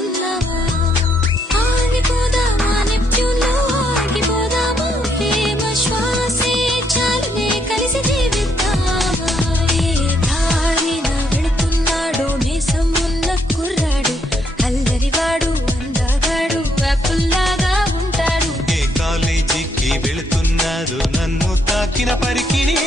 చేస్తున్నావా ఆగిపోదామా నెప్ట్యూన్లో ఆగిపోదామా ప్రేమ శ్వాసే చాలులే కలిసి జీవిద్దామా ఏ దారిన వెళుతున్నాడో మేసం ఉన్న కుర్రాడు అల్లరివాడు అందగాడు అప్పుల్లాగా ఉంటాడు ఏ కాలేజీకి వెళుతున్నాడు నన్ను తాకిన పరికిణి